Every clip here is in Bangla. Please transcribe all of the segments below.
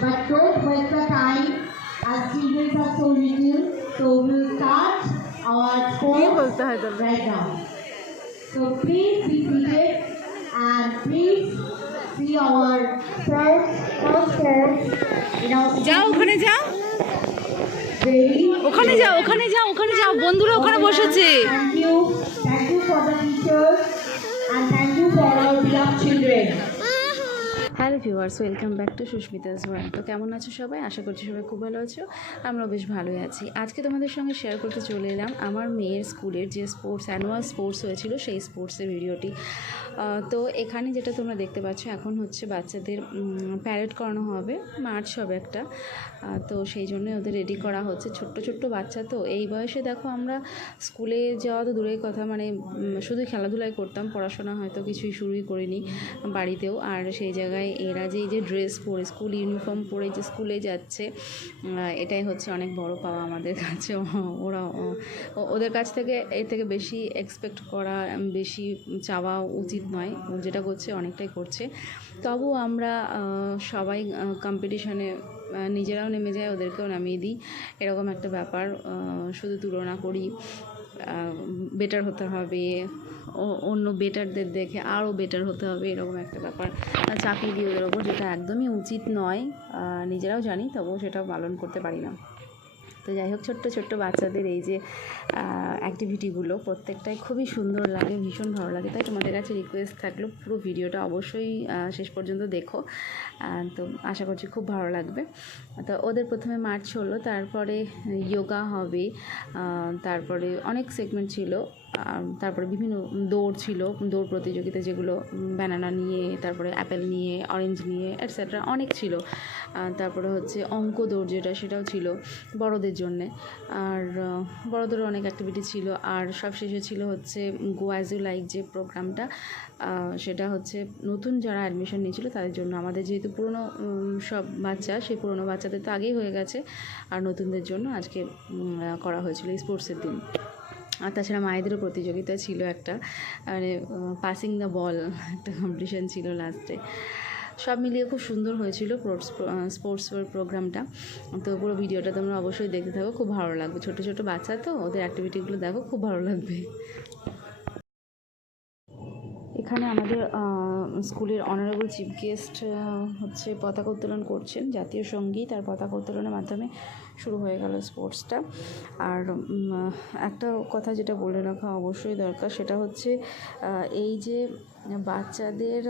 But don't waste the time as children are so little. So we'll start our sports right now. So please be seated and please see our first sports. যাও ওখানে যাও ওখানে যাও বন্ধুরা ওখানে বসেছে। Thank you for the teachers and thank you for our beloved children. Hello viewers, welcome back to Susmita's world. তো কেমন আছো সবাই? আশা করছি সবাই খুব ভালো আছো, আমরাও বেশ ভালোই আছি। আজকে তোমাদের সঙ্গে শেয়ার করতে চলে এলাম আমার মেয়ের স্কুলের যে অ্যানুয়াল স্পোর্টস হয়েছিল সেই স্পোর্টসের ভিডিওটি। তো এখানে যেটা তোমরা দেখতে পাচ্ছ এখন হচ্ছে বাচ্চাদের প্যারেড করানো হবে, মার্চ হবে একটা। তো সেই জন্য ওদের রেডি করা হচ্ছে। ছোট্ট ছোট্ট বাচ্চা তো এই বয়সে দেখো, আমরা স্কুলে যাওয়া তো দূরের কথা, মানে শুধু খেলাধুলাই করতাম, পড়াশোনা হয়তো কিছুই শুরুই করিনি বাড়িতেও। আর সেই জায়গায় এরা যে এই যে ড্রেস পরে স্কুল ইউনিফর্ম পরে যে স্কুলে যাচ্ছে, এটাই হচ্ছে অনেক বড় পাওয়া আমাদের কাছে। ওদের কাছ থেকে এর থেকে বেশি এক্সপেক্ট করা, বেশি চাওয়া উচিত নয়। যেটা করছে অনেকটাই করছে। তবুও আমরা সবাই কম্পিটিশনে নিজেরাও নেমে যায়, ওদেরকেও নামিয়ে দিই, এরকম একটা ব্যাপার। শুধু তুলনা করি, বেটার হতে হবে, অন্য বেটারদের দেখে আরও বেটার হতে হবে, এরকম একটা ব্যাপার চাপিয়ে দিই ওদের ওপর, যেটা একদমই উচিত নয়। নিজেরাও জানি, তবুও সেটা পালন করতে পারি না। তো যাই হোক, ছোট্ট ছোট্ট বাচ্চাদের এই যে অ্যাক্টিভিটিগুলো প্রত্যেকটাই খুবই সুন্দর লাগে, ভীষণ ভালো লাগে। তাই তোমাদের কাছে রিকোয়েস্ট থাকলো, পুরো ভিডিওটা অবশ্যই শেষ পর্যন্ত দেখো। তো আশা করছি খুব ভালো লাগবে। তো ওদের প্রথমে মার্চ হলো, তারপরে যোগা হবে, তারপরে অনেক সেগমেন্ট ছিল, তারপরে বিভিন্ন দৌড় ছিল, দৌড় প্রতিযোগিতা যেগুলো ব্যানানা নিয়ে, তারপরে অ্যাপেল নিয়ে, অরেঞ্জ নিয়ে এটসেট্রা অনেক ছিল। তারপরে হচ্ছে অঙ্ক দৌড় যেটা, সেটাও ছিল বড়দের জন্যে। আর বড়দেরও অনেক অ্যাক্টিভিটি ছিল। আর সব শেষে ছিল হচ্ছে গো অ্যাজ ইউ লাইক যে প্রোগ্রামটা, সেটা হচ্ছে নতুন যারা অ্যাডমিশন নিয়েছিল তাদের জন্য। আমাদের যেহেতু পুরনো সব বাচ্চা, সেই পুরনো বাচ্চাদের তো আগেই হয়ে গেছে, আর নতুনদের জন্য আজকে করা হয়েছিল এই স্পোর্টসের দিন। আর তাছাড়া মায়েদেরও প্রতিযোগিতা ছিল একটা, মানে পাসিং দ্য বল একটা কম্পিটিশান ছিল লাস্টে। সব মিলিয়ে খুব সুন্দর হয়েছিল স্পোর্টস প্রোগ্রামটা। তো পুরো ভিডিওটা তোমরা অবশ্যই দেখতে থাকো, খুব ভালো লাগবে। ছোটো ছোটো বাচ্চা তো, ওদের অ্যাক্টিভিটিগুলো দেখো, খুব ভালো লাগবে। এখানে আমাদের স্কুলের অনারেবল চিফ গেস্ট হচ্ছে পতাকা উত্তোলন করছেন, জাতীয় সঙ্গীত আর পতাকা উত্তোলনের মাধ্যমে শুরু হয়ে গেল স্পোর্টসটা। আর একটা কথা যেটা বলে রাখা অবশ্যই দরকার, সেটা হচ্ছে এই যে বাচ্চাদের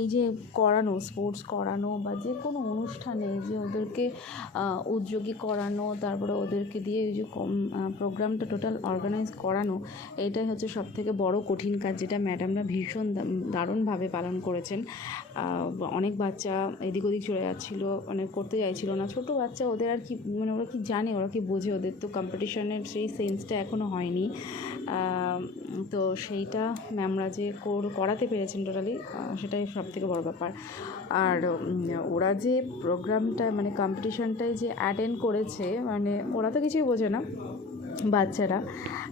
এই যে করানো, স্পোর্টস করানো বা যে কোনো অনুষ্ঠানে যে ওদেরকে উদ্যোগী করানো, তারপরে ওদেরকে দিয়ে এই যে প্রোগ্রামটা টোটাল অর্গানাইজ করানো, এইটাই হচ্ছে সবথেকে বড় কঠিন কাজ, যেটা ম্যাডামরা ভীষণ দারুণভাবে পালন করেছেন। অনেক বাচ্চা এদিক ওদিক চলে যাচ্ছিলো, মানে করতে চাইছিল না। ছোটো বাচ্চা, ওদের আর কি, মানে ওরা কি জানে, ওরা কি বোঝে, ওদের তো কম্পিটিশনের সেই সেন্সটা এখনও হয়নি। তো সেইটা ম্যামরা যে করাতে পেরেছেন টোটালি, সেটাই সবথেকে বড় ব্যাপার। আর ওরা যে প্রোগ্রামটা, মানে কম্পিটিশানটায় যে অ্যাটেন্ড করেছে, মানে ওরা তো কিছুই বোঝে না বাচ্চারা,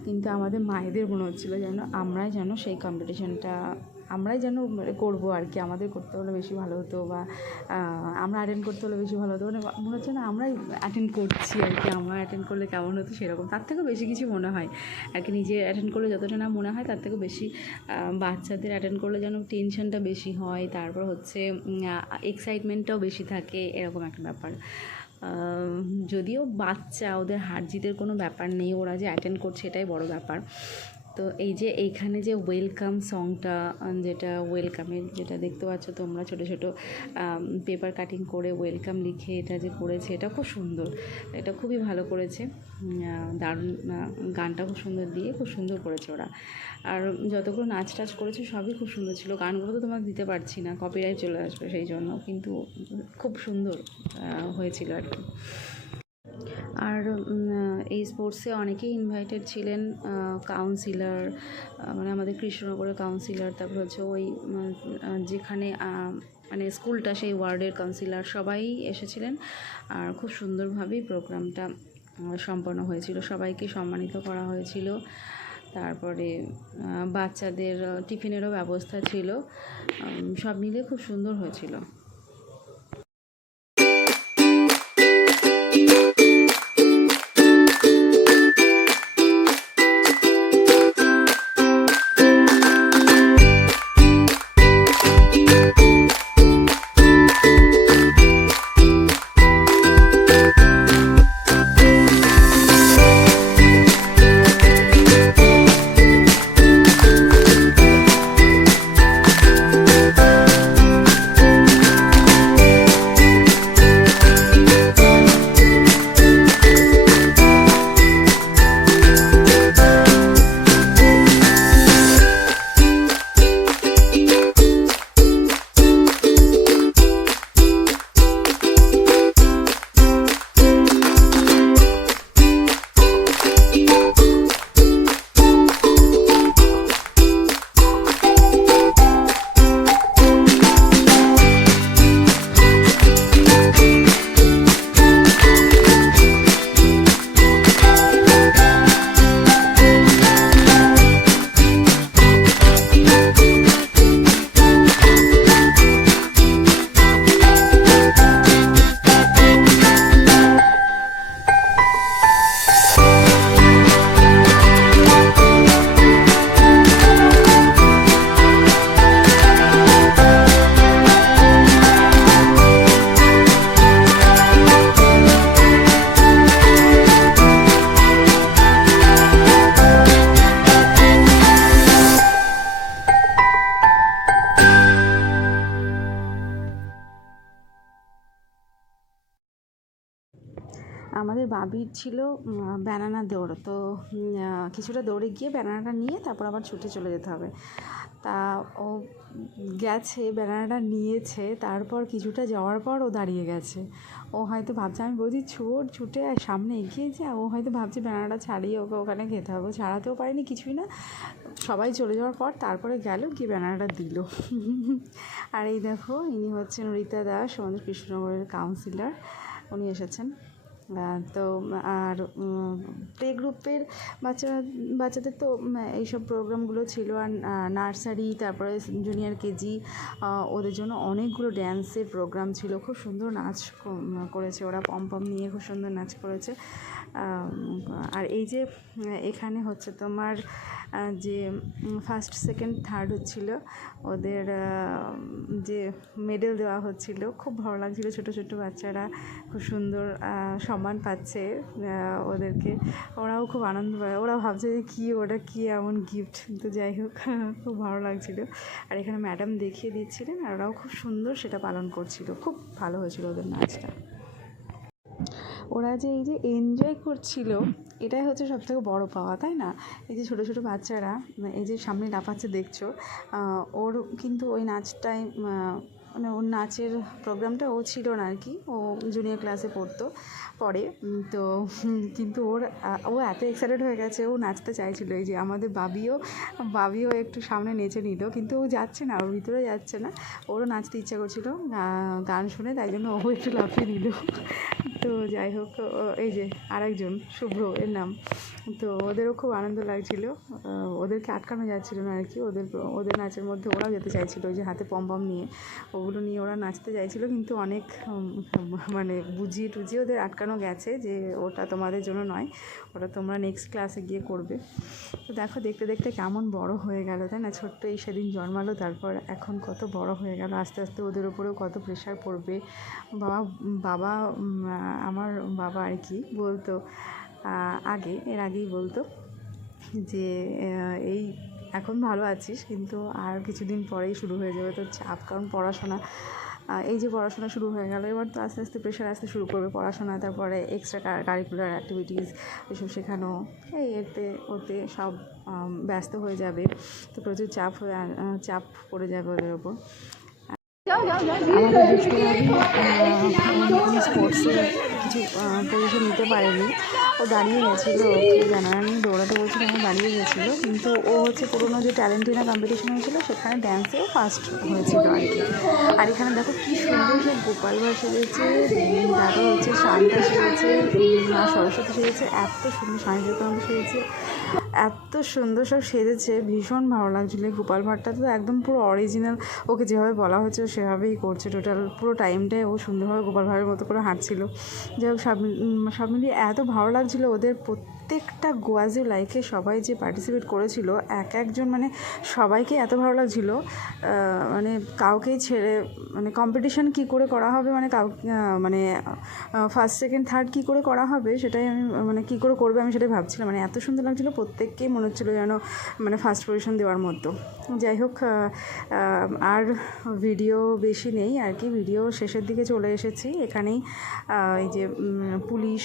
কিন্তু আমাদের মায়েদের মনে হচ্ছিলো যেন আমরাই যেন সেই কম্পিটিশানটা আমরাই যেন করবো আর কি। আমাদের করতে হলে বেশি ভালো হতো, বা আমরা অ্যাটেন্ড করতে হলে বেশি ভালো হতো, মানে মনে হচ্ছে না আমরাই অ্যাটেন্ড করছি আর কি। আমরা অ্যাটেন্ড করলে কেমন হতো সেরকম, তার থেকেও বেশি কিছু মনে হয় আর কি। নিজে অ্যাটেন্ড করলে যতটা না মনে হয়, তার থেকেও বেশি বাচ্চাদের অ্যাটেন্ড করলে যেন টেনশনটা বেশি হয়, তারপর হচ্ছে এক্সাইটমেন্টটাও বেশি থাকে, এরকম একটা ব্যাপার। যদিও বাচ্চা, ওদের হার জিতের কোনো ব্যাপার নেই, ওরা যে অ্যাটেন্ড করছে এটাই বড় ব্যাপার। তো এই যে এইখানে যে ওয়েলকাম সংটা, যেটা দেখতে পাচ্ছ তোমরা, ছোটো ছোটো পেপার কাটিং করে ওয়েলকাম লিখে এটা যে করেছে, এটা খুব সুন্দর, এটা খুবই ভালো করেছে। দারুণ, গানটা খুব সুন্দর দিয়ে খুব সুন্দর করেছে ওরা। আর যতগুলো নাচ টাচ করেছে সবই খুব সুন্দর ছিল। গানগুলো তো তোমার দিতে পারছি না, কপিরাইট চলে আসবে, সেই জন্য, কিন্তু খুব সুন্দর হয়েছিল আর কি। আর এই স্পোর্টসে অনেকেই ইনভাইটেড ছিলেন, কাউন্সিলর, মানে আমাদের কৃষ্ণনগরের কাউন্সিলর, তারপর হচ্ছে ওই যেখানে মানে স্কুলটা, সেই ওয়ার্ডের কাউন্সিলর, সবাই এসেছিলেন। আর খুব সুন্দরভাবেই প্রোগ্রামটা সম্পন্ন হয়েছিল, সবাইকে সম্মানিত করা হয়েছিল। তারপরে বাচ্চাদের টিফিনেরও ব্যবস্থা ছিল, সব মিলিয়ে খুব সুন্দর হয়েছিল। আমাদের বাবির ছিল ব্যানানা দৌড়, তো কিছুটা দৌড়ে গিয়ে ব্যানানাটা নিয়ে তারপর আবার ছুটে চলে যেতে হবে। তা ও গেছে, ব্যানানাটা নিয়েছে, তারপর কিছুটা যাওয়ার পর ও দাঁড়িয়ে গেছে। ও হয়তো ভাবছে, আমি বলছি ছুটে আর সামনে এগিয়ে যা, ও হয়তো ভাবছে ব্যানানাটা ছাড়িয়ে ওকে ওখানে খেতে হবে। ছাড়াতেও পারেনি, কিছুই না, সবাই চলে যাওয়ার পর তারপরে গেল গিয়ে ব্যানানাটা দিল। আর এই দেখো, ইনি হচ্ছেন রীতা দাস, আমাদের কৃষ্ণনগরের কাউন্সিলর, উনি এসেছেন। তো আর প্লে গ্রুপের বাচ্চাদের তো এইসব প্রোগ্রামগুলো ছিল। আর নার্সারি, তারপরে জুনিয়র কেজি, ওদের জন্য অনেকগুলো ড্যান্সের প্রোগ্রাম ছিল। খুব সুন্দর নাচ করেছে ওরা, পম নিয়ে খুব সুন্দর নাচ করেছে। আর এই যে এখানে হচ্ছে তোমার যে ফার্স্ট সেকেন্ড থার্ড হচ্ছিলো, ওদের যে মেডেল দেওয়া হচ্ছিলো, খুব ভালো লাগছিলো। ছোটো ছোটো বাচ্চারা খুব সুন্দর সম্মান পাচ্ছে ওদেরকে, ওরাও খুব আনন্দ পায়। ওরা ভাবছে যে কী ওটা কী এমন গিফট, তো যাই হোক খুব ভালো লাগছিলো। আর এখানে ম্যাডাম দেখিয়ে দিচ্ছিলেন, আর ওরাও খুব সুন্দর সেটা পালন করছিলো। খুব ভালো হয়েছিল ওদের নাচটা। ওরা যে এই যে এনজয় করছিল, এটাই হচ্ছে সবথেকে বড় পাওয়া, তাই না? এই যে ছোটো ছোটো বাচ্চারা এই যে সামনে লাফাচ্ছে দেখছো, ওর কিন্তু ওই নাচটাই মানে ওর নাচের প্রোগ্রামটা ও ছিল না আর কি, ও জুনিয়র ক্লাসে পড়ে। তো কিন্তু ও এত এক্সাইটেড হয়ে গেছে, ও নাচতে চাইছিলো। এই যে আমাদের বাবিও একটু সামনে নেচে নিল, কিন্তু ও যাচ্ছে না, ওর ভিতরে যাচ্ছে না। ওরও নাচতে ইচ্ছা করছিল গান শুনে, তাই জন্য ও একটু লাফিয়ে দিল। তো যাই হোক, এই যে আরেকজন শুভ্র এর নাম, তো ওদেরও খুব আনন্দ লাগছিল। ওদেরকে আটকানো যাচ্ছিল না আর কি, ওদের নাচের মধ্যে ওরাও যেতে চাইছিলো। ওই যে হাতে পম নিয়ে, ওগুলো নিয়ে ওরা নাচতে চাইছিলো, কিন্তু অনেক মানে বুঝিয়ে টুজিয়ে ওদের আটকানো গেছে যে ওটা তোমাদের জন্য নয়, ওটা তোমরা নেক্সট ক্লাসে গিয়ে করবে। তো দেখো, দেখতে দেখতে কেমন বড় হয়ে গেল, তাই না? ছোট্ট এই সেদিন জন্মালো, তারপর এখন কত বড় হয়ে গেল। আস্তে আস্তে ওদের উপরেও কত প্রেশার পড়বে। আমার বাবা আর কি বলতো, এর আগেই বলতো যে এই এখন ভালো আছিস, কিন্তু আর কিছুদিন পরেই শুরু হয়ে যাবে তোর চাপ, কারণ পড়াশোনা, এই যে পড়াশোনা শুরু হয়ে গেল, এবার তো আস্তে আস্তে প্রেশার আসতে শুরু করবে পড়াশোনা, তারপরে এক্সট্রা কারিকুলার অ্যাক্টিভিটিস এসব শেখানো, ওতে সব ব্যস্ত হয়ে যাবে। তো প্রচুর চাপ পড়ে যাবে ওদের ওপর। আমাদের স্পোর্টসে কিছু পজিশন নিতে পারেনি, ও দাঁড়িয়ে গেছিলো, ওকে জানারা নিয়ে দৌড়াতে বলছিল, ও দাঁড়িয়ে গেছিলো। কিন্তু ও হচ্ছে পুরোনো যে ট্যালেন্টিনা কম্পিটিশন হয়েছিল, সেখানে ড্যান্সেও ফার্স্ট হয়েছিল আর কি। আর এখানে দেখো কী সুন্দর সব গোপাল ভাঁড় সেজেছে, তারপর হচ্ছে শান্তা সেজেছে, মা সরস্বতী সেজেছে, এত সুন্দর স্বামী সেজেছে, এত সুন্দর সব সেজেছে, ভীষণ ভালো লাগছিলো। গোপাল ভাঁড়টা তো একদম পুরো অরিজিনাল, ওকে যেভাবে বলা হয়েছে সেভাবেই করছে। টোটাল পুরো টাইমটায় ও সুন্দরভাবে গোপাল ভাঁড়ের মতো করে হাঁটছিল। যাই হোক, সব মিলিয়ে এত ভালো লাগছিলো। ওদের প্রত্যেকটা গোয়াজিও লাইকে সবাই যে পার্টিসিপেট করেছিল, একজন মানে সবাইকে এত ভালো লাগছিলো, মানে কাউকেই ছেড়ে, মানে কম্পিটিশান কী করে করা হবে, মানে ফার্স্ট সেকেন্ড থার্ড কী করে করা হবে, সেটাই আমি মানে কী করে করবে আমি সেটাই ভাবছিলাম। মানে এত সুন্দর লাগছিলো, প্রত্যেককেই মনে হচ্ছিলো যেন মানে ফার্স্ট পজিশন দেওয়ার মতো। যাই হোক, আর ভিডিও বেশি নেই আর কি, ভিডিও শেষের দিকে চলে এসেছি। এখানেই এই যে পুলিশ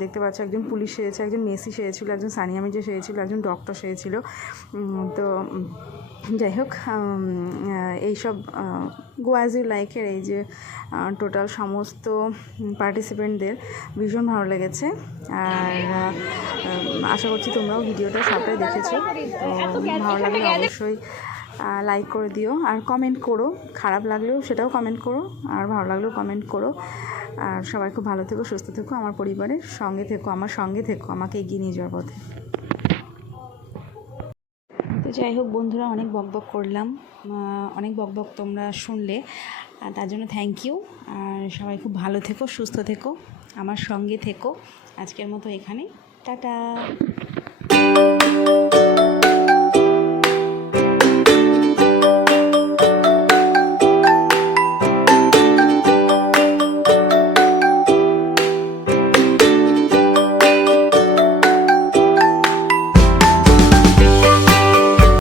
দেখতে পাচ্ছ, একজন পুলিশ সেজেছে, একজন মেসি সেজেছিলো, একজন সানিয়া মির্জা সেজেছিলো, একজন ডক্টর সেজেছিল। তো যাই হোক, এইসব গোয়াজি লাইকের এই যে টোটাল সমস্ত পার্টিসিপেন্টদের ভীষণ ভালো লেগেছে। আর আশা করছি তোমরাও ভিডিওটা সবটাই দেখেছো। তো ভালো লাগলে অবশ্যই লাইক করে দিও, আর কমেন্ট করো, খারাপ লাগলেও সেটাও কমেন্ট করো, আর ভালো লাগলেও কমেন্ট করো। আর সবাই খুব ভালো থেকো, সুস্থ থেকো, আমার পরিবারের সঙ্গে থেকো, আমার সঙ্গে থেকো, আমাকে এগিয়ে নিয়ে যাওয়ার পথে। তো যাই হোক বন্ধুরা, অনেক বকবক করলাম, অনেক বকবক তোমরা শুনলে, তার জন্য থ্যাংক ইউ। আর সবাই খুব ভালো থেকো, সুস্থ থেকো, আমার সঙ্গে থেকো। আজকের মতো এখানে, টাটা।